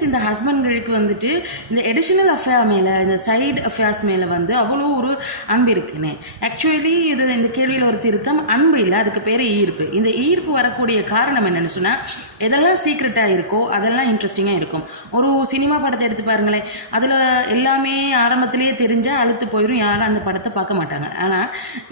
Sometimes இந்த ஹஸ்பண்ட்களுக்கு வந்துட்டு இந்த எடிஷனல் அஃபேர் மேலே, இந்த சைடு அஃபேர்ஸ் மேலே வந்து அவ்வளோ ஒரு அன்பு இருக்குன்னு. ஆக்சுவலி இது இந்த கேள்வியில் ஒரு திருத்தம், அன்பு இல்லை, அதுக்கு பேர் ஈர்ப்பு. இந்த ஈர்ப்பு வரக்கூடிய காரணம் என்னென்னு சொன்னால், எதெல்லாம் சீக்ரெட்டாக இருக்கோ அதெல்லாம் இன்ட்ரெஸ்டிங்காக இருக்கும். ஒரு சினிமா படத்தை எடுத்து பாருங்களேன், அதில் எல்லாமே ஆரம்பத்திலேயே தெரிஞ்சால் அழுத்து போயிடும், யாரும் அந்த படத்தை பார்க்க மாட்டாங்க. ஆனால்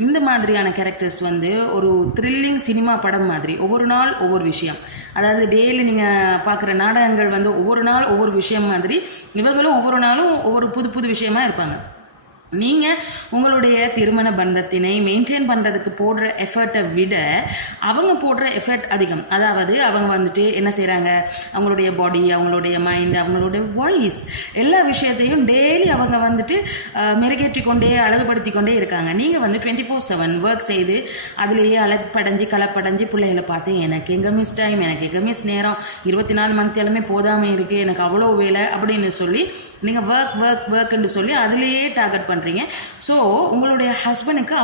இந்த மாதிரியான கேரக்டர்ஸ் வந்து ஒரு த்ரில்லிங் சினிமா படம் மாதிரி ஒவ்வொரு நாள் ஒவ்வொரு விஷயம். அதாவது டெய்லி நீங்கள் பார்க்குற நாடகங்கள் வந்து ஒவ்வொரு நாள் ஒவ்வொரு விஷயம் மாதிரி, இவர்களும் ஒவ்வொரு நாளும் ஒவ்வொரு புது புது விஷயமா இருப்பாங்க. நீங்கள் உங்களுடைய திருமண பந்தத்தினை மெயின்டைன் பண்ணுறதுக்கு போடுற எஃபர்ட்டை விட அவங்க போடுற எஃபர்ட் அதிகம். அதாவது அவங்க வந்துட்டு என்ன செய்கிறாங்க, அவங்களுடைய பாடி, அவங்களுடைய மைண்ட், அவங்களுடைய வாய்ஸ், எல்லா விஷயத்தையும் டெய்லி அவங்க வந்துட்டு மெருகேற்றி கொண்டே அழகுபடுத்தி கொண்டே இருக்காங்க. நீங்கள் வந்து 24/7 ஒர்க் செய்து அதுலேயே அழப்படைஞ்சி களப்படைஞ்சி பிள்ளைகளை பார்த்து எனக்கு எங்கே மிஸ் டைம், எனக்கு எங்கே மிஸ் நேரம், 24 மணித்தேலுமே போதாமல் இருக்குது, எனக்கு அவ்வளோ வேலை அப்படின்னு சொல்லி நீங்கள் ஒர்க்குன்னு சொல்லி அதுலேயே டார்கெட் பண்ணுறீங்க. ஸோ உங்களுடைய ஹஸ்பண்டுக்கு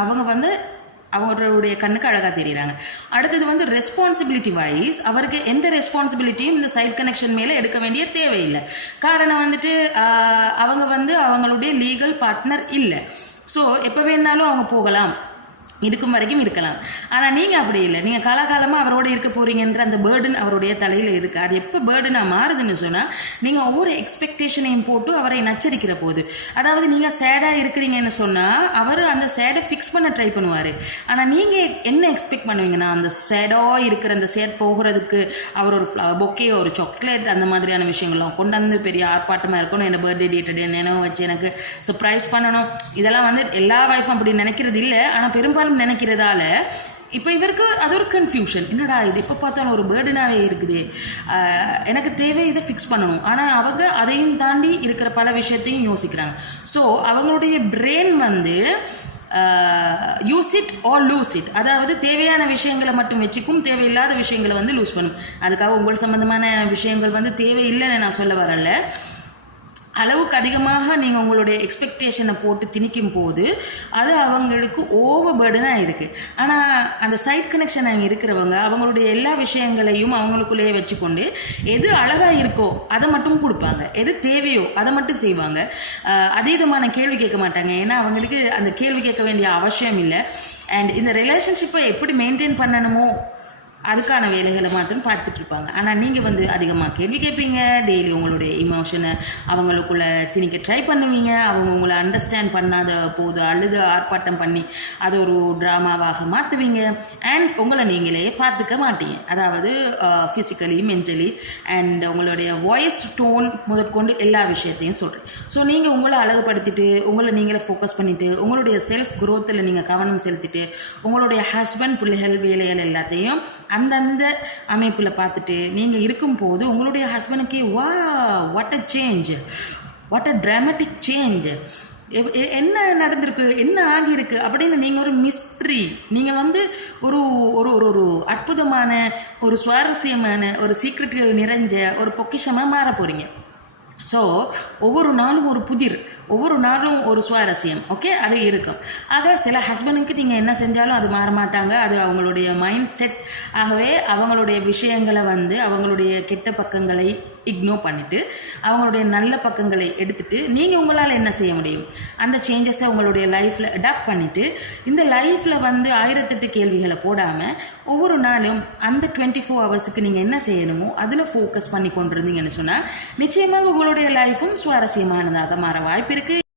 அவங்க வந்து அவங்களுடைய கண்ணுக்கு அழகாக தெரியுறாங்க. அடுத்தது வந்து ரெஸ்பான்சிபிலிட்டி வைஸ் அவருக்கு எந்த ரெஸ்பான்சிபிலிட்டியும் இந்த சைட் கனெக்ஷன் மேலே எடுக்க வேண்டிய தேவையில்லை. காரணம் வந்துட்டு அவங்க வந்து அவங்களுடைய லீகல் பார்ட்னர் இல்லை. ஸோ எப்போ வேணாலும் அவங்க போகலாம், இதுக்கும் வரைக்கும் இருக்கலாம். ஆனால் நீங்கள் அப்படி இல்லை, நீங்கள் காலகாலமாக அவரோட இருக்க போகிறீங்கன்ற அந்த பேர்டன் அவருடைய தலையில் இருக்குது. அது எப்போ பேர்டனாக மாறுதுன்னு சொன்னால், நீங்கள் ஒவ்வொரு எக்ஸ்பெக்டேஷனையும் போட்டு அவரை நச்சரிக்கிற போது, அதாவது நீங்கள் சேடாக இருக்கிறீங்கன்னு சொன்னால் அவர் அந்த சேடை ஃபிக்ஸ் பண்ண ட்ரை பண்ணுவார். ஆனால் நீங்கள் என்ன எக்ஸ்பெக்ட் பண்ணுவீங்கன்னா, அந்த சேடாக இருக்கிற அந்த சேட் போகிறதுக்கு அவர் ஒரு பொக்கே, ஒரு சாக்லேட், அந்த மாதிரியான விஷயங்கள்லாம் கொண்டாந்து பெரிய ஆர்ப்பாட்டமாக இருக்கணும், என்ன பர்த்டே டேட்டட் நினைவு வச்சு எனக்கு சர்ப்ரைஸ் பண்ணணும். இதெல்லாம் வந்து எல்லா வைஃபும் அப்படி நினைக்கிறது இல்லை. ஆனால் பெரும்பாலும் நினைக்கிறதால இப்போ இவருக்கு அது ஒரு கன்ஃபியூஷன், என்னடா இது எப்போ பார்த்தாலும் ஒரு பேர்டனாகவே இருக்குது, எனக்கு தேவை இதை ஃபிக்ஸ் பண்ணணும். ஆனால் அவங்க அதையும் தாண்டி இருக்கிற பல விஷயத்தையும் யோசிக்கிறாங்க. ஸோ அவங்களுடைய பிரெயின் வந்து use it or loose it, அதாவது தேவையான விஷயங்களை மட்டும் வச்சுக்கும், தேவையில்லாத விஷயங்களை வந்து லூஸ் பண்ணும். அதுக்காக உங்கள் சம்மந்தமான விஷயங்கள் வந்து தேவையில்லைன்னு நான் சொல்ல வரல. அளவுக்கு அதிகமாக நீங்கள் உங்களுடைய எக்ஸ்பெக்டேஷனை போட்டு திணிக்கும் போது அது அவங்களுக்கு ஓவர் பேர்டனாக இருக்குது. ஆனால் அந்த சைட் கனெக்ஷன் அங்கே இருக்கிறவங்க அவங்களுடைய எல்லா விஷயங்களையும் அவங்களுக்குள்ளேயே வச்சுக்கொண்டு எது அழகாக இருக்கோ அதை மட்டும் கொடுப்பாங்க, எது தேவையோ அதை மட்டும் செய்வாங்க. அதீதமான கேள்வி கேட்க மாட்டாங்க, ஏன்னா அவங்களுக்கு அந்த கேள்வி கேட்க வேண்டிய அவசியம் இல்லை. அண்ட் இந்த ரிலேஷன்ஷிப்பை எப்படி மெயின்டைன் பண்ணணுமோ அதுக்கான வேலைகளை மாத்திரம் பார்த்துட்ருப்பாங்க. ஆனால் நீங்கள் வந்து அதிகமாக கேள்வி கேட்பீங்க, டெய்லி உங்களுடைய இமோஷனை அவங்களுக்குள்ளே திணிக்க ட்ரை பண்ணுவீங்க. அவங்க உங்களை அண்டர்ஸ்டாண்ட் பண்ணாத போது அழுது ஆர்ப்பாட்டம் பண்ணி அதை ஒரு ட்ராமாவாக மாற்றுவீங்க. அண்ட் உங்களை நீங்களே பார்த்துக்க மாட்டீங்க, அதாவது ஃபிசிக்கலி, மென்டலி அண்ட் உங்களுடைய வாய்ஸ் டோன் முதற்கொண்டு எல்லா விஷயத்தையும் சொல்கிறேன். ஸோ நீங்கள் உங்களை அழகுபடுத்திட்டு உங்களை நீங்களே ஃபோக்கஸ் பண்ணிவிட்டு உங்களுடைய செல்ஃப் குரோத்தில் நீங்கள் கவனம் செலுத்திட்டு உங்களுடைய ஹஸ்பண்ட், பிள்ளைகள், வேலைகள் எல்லாத்தையும் அந்தந்த அமைப்பில் பார்த்துட்டு நீங்கள் இருக்கும்போது உங்களுடைய ஹஸ்பண்டுக்கே what a change, what a dramatic change, என்ன நடந்திருக்கு, என்ன ஆகியிருக்கு அப்படின்னு நீங்கள் ஒரு மிஸ்ட்ரி, நீங்கள் வந்து ஒரு ஒரு ஒரு அற்புதமான, ஒரு சுவாரஸ்யமான, ஒரு சீக்ரெட்டுகள் நிறைஞ்ச ஒரு பொக்கிஷமாக மாற போகிறீங்க. ஸோ ஒவ்வொரு நாளும் ஒரு புதிர், ஒவ்வொரு நாளும் ஒரு சுவாரஸ்யம், ஓகே, அது இருக்கும். ஆக சில ஹஸ்பண்டுக்கு நீங்கள் என்ன செஞ்சாலும் அது மாற மாட்டாங்க, அது அவங்களுடைய மைண்ட் செட். ஆகவே அவங்களுடைய விஷயங்களை வந்து அவங்களுடைய கெட்ட பக்கங்களை இக்னோர் பண்ணிவிட்டு அவங்களுடைய நல்ல பக்கங்களை எடுத்துகிட்டு நீங்கள் உங்களால் என்ன செய்ய முடியும், அந்த சேஞ்சஸை உங்களுடைய லைஃப்பில் அடாப்ட் பண்ணிவிட்டு இந்த லைஃப்பில் வந்து 1008 கேள்விகளை போடாமல் ஒவ்வொரு நாளும் அந்த 24 ஹவர்ஸுக்கு நீங்கள் என்ன செய்யணுமோ அதில் ஃபோக்கஸ் பண்ணி கொண்டிருந்தீங்கன்னு சொன்னால் நிச்சயமாக உங்களுடைய லைஃப்பும் சுவாரஸ்யமானதாக மாற வாய்ப்பு இருக்குது.